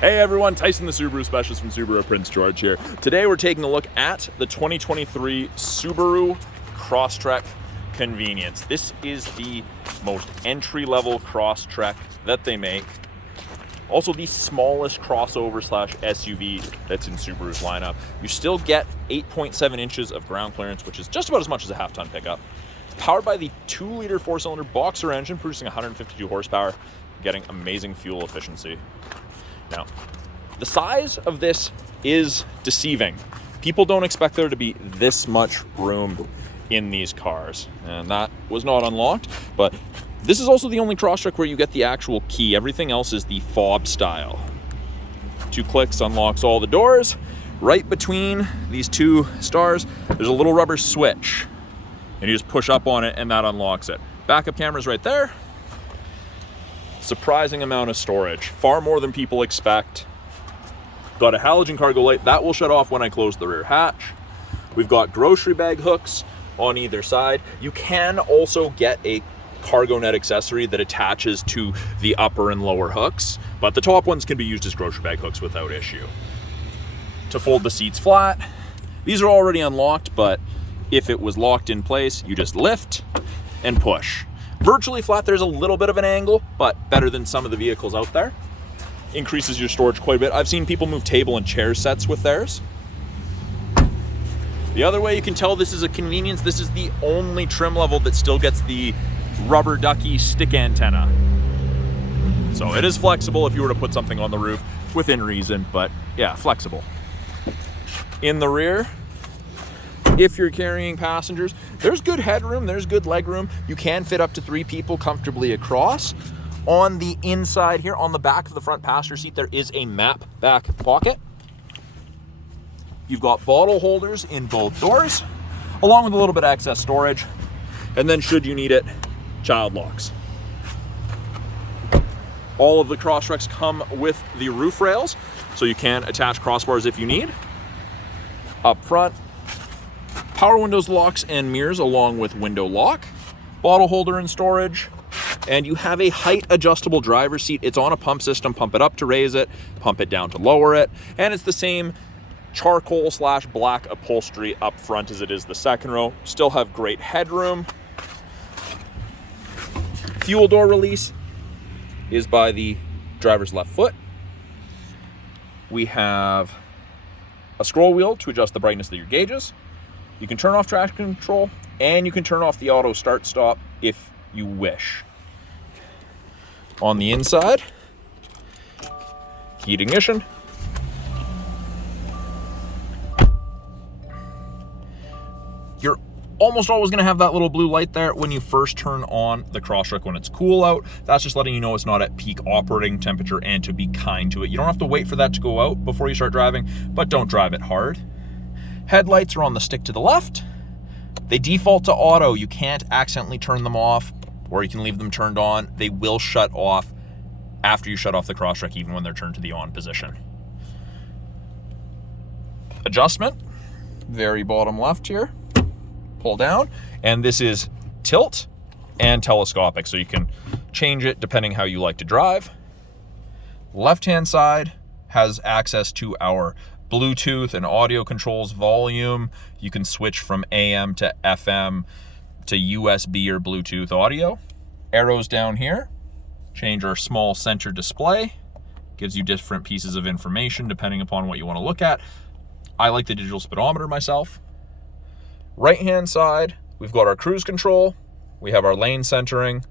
Hey everyone, Tyson the Subaru Specialist from Subaru Prince George here. Today we're taking a look at the 2023 Subaru Crosstrek Convenience. This is the most entry-level Crosstrek that they make. Also the smallest crossover slash SUV that's in Subaru's lineup. You still get 8.7 inches of ground clearance, which is just about as much as a half-ton pickup. It's powered by the 2-liter 4-cylinder BOXER engine, producing 152 horsepower, getting amazing fuel efficiency. Now, the size of this is deceiving. People don't expect there to be this much room in these cars, and that was not unlocked, but this is also the only Crosstrek where you get the actual key. Everything else is the fob style. 2 clicks unlocks all the doors. Right between these 2 stars, there's a little rubber switch, and you just push up on it and that unlocks it. Backup camera's right there. Surprising amount of storage, far more than people expect. Got a halogen cargo light that will shut off when I close the rear hatch. We've got grocery bag hooks on either side. You can also get a cargo net accessory that attaches to the upper and lower hooks, but the top ones can be used as grocery bag hooks without issue. To fold the seats flat, these are already unlocked, but if it was locked in place, you just lift and push. Virtually flat, there's a little bit of an angle, but better than some of the vehicles out there. Increases your storage quite a bit. I've seen people move table and chair sets with theirs. The other way you can tell this is a convenience, this is the only trim level that still gets the rubber ducky stick antenna. So it is flexible if you were to put something on the roof within reason, but yeah, flexible. In the rear, if you're carrying passengers, there's good headroom, there's good legroom. You can fit up to 3 people comfortably across. On the inside here, on the back of the front passenger seat, there is a map back pocket. You've got bottle holders in both doors, along with a little bit of excess storage. And then should you need it, child locks. All of the Crosstreks come with the roof rails, so you can attach crossbars if you need. Up front, power windows, locks, and mirrors along with window lock, bottle holder and storage, and you have a height adjustable driver's seat. It's on a pump system, pump it up to raise it, pump it down to lower it, and it's the same charcoal slash black upholstery up front as it is the second row. Still have great headroom. Fuel door release is by the driver's left foot. We have a scroll wheel to adjust the brightness of your gauges. You can turn off traction control, and you can turn off the auto start stop if you wish. On the inside, heat ignition. You're almost always gonna have that little blue light there when you first turn on the Crosstrek when it's cool out. That's just letting you know it's not at peak operating temperature and to be kind to it. You don't have to wait for that to go out before you start driving, but don't drive it hard. Headlights are on the stick to the left. They default to auto. You can't accidentally turn them off, or you can leave them turned on. They will shut off after you shut off the Crosstrek, even when they're turned to the on position. Adjustment, very bottom left here. Pull down, and this is tilt and telescopic, so you can change it depending how you like to drive. Left-hand side has access to our Bluetooth and audio controls, volume. You can switch from AM to FM to USB or Bluetooth audio. Arrows down here change our small center display. Gives you different pieces of information depending upon what you want to look at. I like the digital speedometer myself. Right-hand side, we've got our cruise control. We have our lane centering.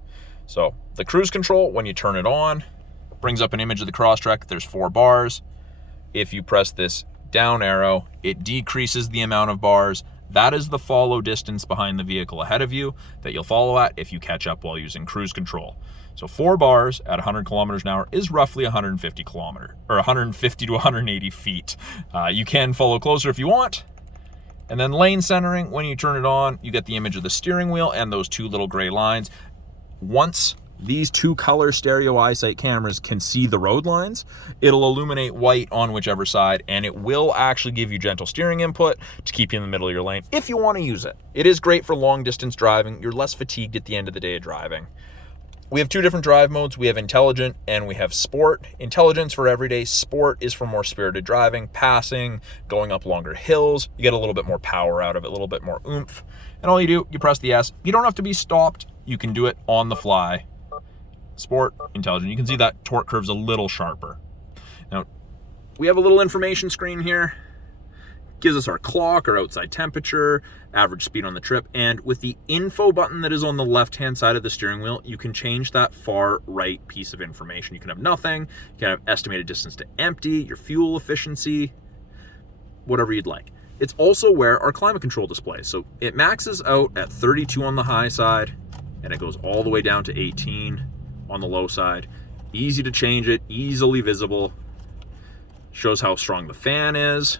So the cruise control, when you turn it on, brings up an image of the Crosstrek. There's 4 bars. If you press this down arrow, it decreases the amount of bars. That is the follow distance behind the vehicle ahead of you that you'll follow at if you catch up while using cruise control. So 4 bars at 100 kilometers an hour is roughly 150 kilometers, or 150 to 180 feet. You can follow closer if you want. And then lane centering, when you turn it on, you get the image of the steering wheel and those 2 little gray lines. Once these 2 color stereo Eyesight cameras can see the road lines, it'll illuminate white on whichever side, and it will actually give you gentle steering input to keep you in the middle of your lane if you want to use it. It is great for long distance driving. You're less fatigued at the end of the day of driving. We have two different drive modes. We have intelligent and we have sport. Intelligence for everyday. Sport is for more spirited driving, passing, going up longer hills. You get a little bit more power out of it, a little bit more oomph. And all you do, you press the S. You don't have to be stopped. You can do it on the fly. Sport, intelligent. You can see that torque curve's a little sharper. Now, we have a little information screen here. Gives us our clock, our outside temperature, average speed on the trip, and with the info button that is on the left-hand side of the steering wheel, you can change that far right piece of information. You can have nothing, you can have estimated distance to empty, your fuel efficiency, whatever you'd like. It's also where our climate control displays. So it maxes out at 32 on the high side, and it goes all the way down to 18 on the low side. Easy to change it, easily visible. Shows how strong the fan is,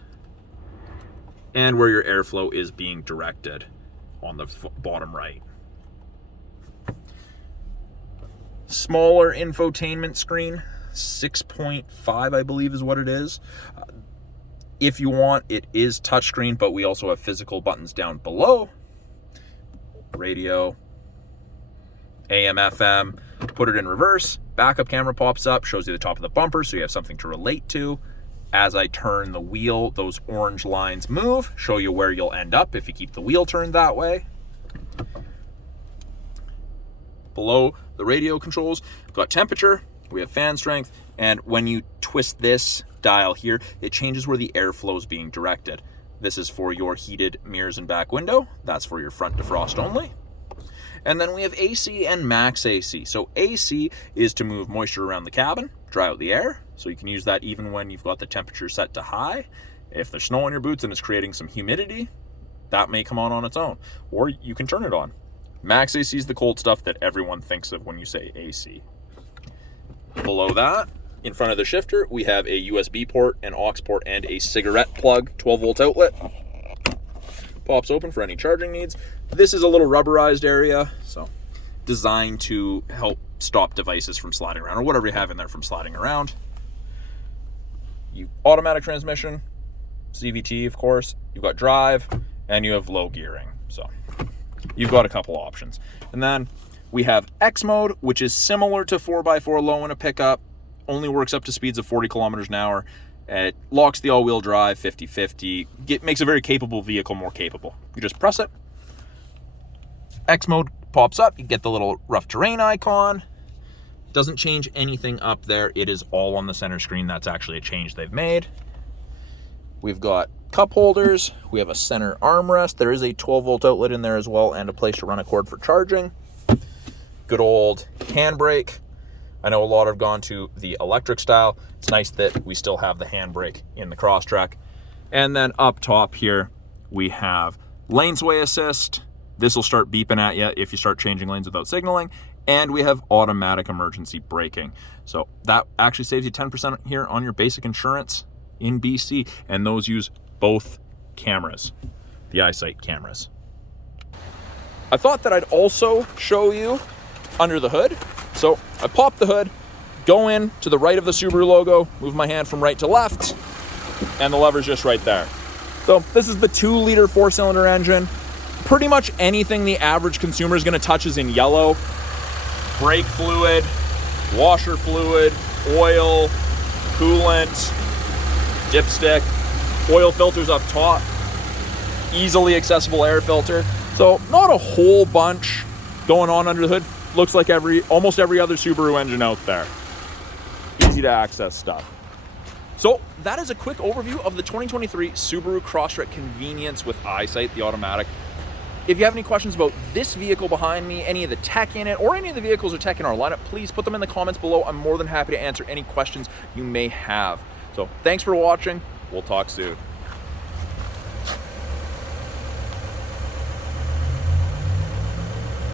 and where your airflow is being directed on the bottom right. Smaller infotainment screen, 6.5 I believe is what it is. If you want, it is touchscreen, but we also have physical buttons down below. Radio, AM, FM, put it in reverse, backup camera pops up, shows you the top of the bumper so you have something to relate to. As I turn the wheel, those orange lines move, show you where you'll end up if you keep the wheel turned that way. Below the radio controls, we've got temperature, we have fan strength, and when you twist this dial here, it changes where the airflow is being directed. This is for your heated mirrors and back window. That's for your front defrost only. And then we have AC and max AC. So AC is to move moisture around the cabin, dry out the air. So you can use that even when you've got the temperature set to high. If there's snow on your boots and it's creating some humidity, that may come on its own. Or you can turn it on. Max AC is the cold stuff that everyone thinks of when you say AC. Below that, in front of the shifter, we have a USB port, an aux port, and a cigarette plug, 12-volt outlet. Pops open for any charging needs. This is a little rubberized area, so designed to help stop devices from sliding around, or whatever you have in there from sliding around. You automatic transmission, CVT of course, you've got drive, and you have low gearing. So you've got a couple options. And then we have X mode, which is similar to 4x4 low in a pickup, only works up to speeds of 40 kilometers an hour. It locks the all-wheel drive 50-50. It makes a very capable vehicle more capable. You just press it. X mode pops up. You get the little rough terrain icon. Doesn't change anything up there. It is all on the center screen. That's actually a change they've made. We've got cup holders. We have a center armrest. There is a 12-volt outlet in there as well, and a place to run a cord for charging. Good old handbrake. I know a lot have gone to the electric style. It's nice that we still have the handbrake in the Crosstrek. And then up top here, we have lane sway assist. This will start beeping at you if you start changing lanes without signaling. And we have automatic emergency braking. So that actually saves you 10% here on your basic insurance in BC. And those use both cameras, the Eyesight cameras. I thought that I'd also show you under the hood. So I pop the hood, go in to the right of the Subaru logo, move my hand from right to left, and the lever's just right there. So this is the 2-liter 4-cylinder engine. Pretty much anything the average consumer is going to touch is in yellow. Brake fluid, washer fluid, oil, coolant, dipstick, oil filters up top, easily accessible air filter. So not a whole bunch going on under the hood. Looks like almost every other Subaru engine out there. Easy to access stuff. So that is a quick overview of the 2023 Subaru Crosstrek Convenience with Eyesight, the automatic. If you have any questions about this vehicle behind me, any of the tech in it, or any of the vehicles or tech in our lineup, please put them in the comments below. I'm more than happy to answer any questions you may have. So thanks for watching. We'll talk soon.